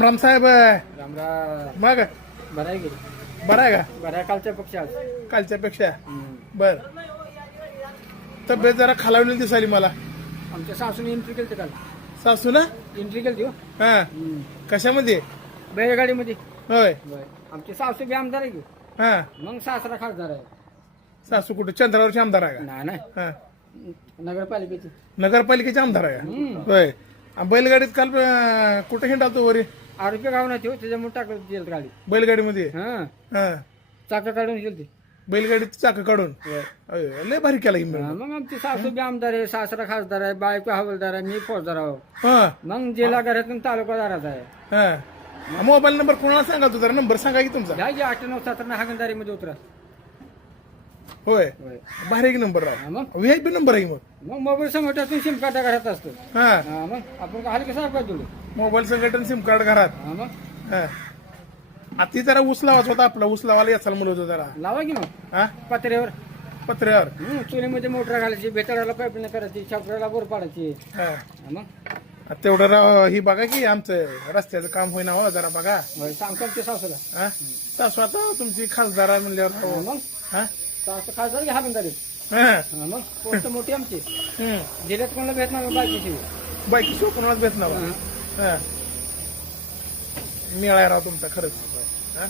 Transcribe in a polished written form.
राम साहेब. रामराम. मग बरं आहे की बरं आहे का बरं आहे कालच्या पक्षी आज. कालच्या पेक्षा? बर. तब्येत जरा खालावलेली दिसाली मला. आमच्या सासूने एंट्री केली काल. सासू ना? एंट्री केली हो हा. कशामध्ये? बैलगाडीमध्ये. होय. आमची सासू बी आमदार आहे की. हा. मग सासरा खासदार आहे. सासू कुठे चंद्रावरचे आमदार आहे का? नाही नाही हा. नगरपालिकेची. नगरपालिकेचे आमदार आहे का? होय. बैलगाडीत काल कुठे हिंडालतो वरी? आरोपी गाव नाही हो त्याच्यामुळे टाकत गेल गाडी. बैलगाडीमध्ये? हा हा. चाका काढून गेलती. बैलगाडीत चाक काढून? अय, लय भारी केला की मग. मग आमची सासू बी आमदार आहे, सासरा खासदार आहे, बायको हवालदार आहे, मी फौजदार आहो. हा. मग जिल्हा घरातून तालुकादाराचा आहे. हा. मोबाईल नंबर कोणाला सांगा तू जरा नंबर सांगा की तुमचा. घ्या की 98 हागंदारीमध्ये उतरा. होय. होय. भारी एक नंबर हा, मग व्हीआयपी नंबर आहे मग. मग मोबाईल संघटनातून सिम कार्ड घरात असतो. हा. हा, मग आपण हलके कसं काय जोडू. मोबाईल संघटन सिम कार्ड घरात. हा, मग हा. आता ती जरा ऊस लावायचा होता आपला. ऊस लावायला याचाल म्हणत होतं जरा. लावा की मग हा. पत्र्यावर. पत्र्यावर. चुलीमध्ये मोटर घालायची, बेटाळाला पाईपलाईन करायची, छापऱ्याला बोर पाडायची. हा. हा, मग तेवढं ही बघा की आमचं रस्त्याचं काम होईना हो जरा बघा. होय, सांगतो ते सासूला. हा. सासू आता तुमची खासदार आहे म्हणल्यावर हा, हो. मग हा. सासू खासदार की हागंदारी. हा. हा, मग पोस्ट मोठी आमची. हम्म. जिल्ह्यात कोणाला भेट नाही बायकोची. बाईकी शो कोणालाच भेटणार. हा. हा. मिळाय राव तुमचा खरंच. हा.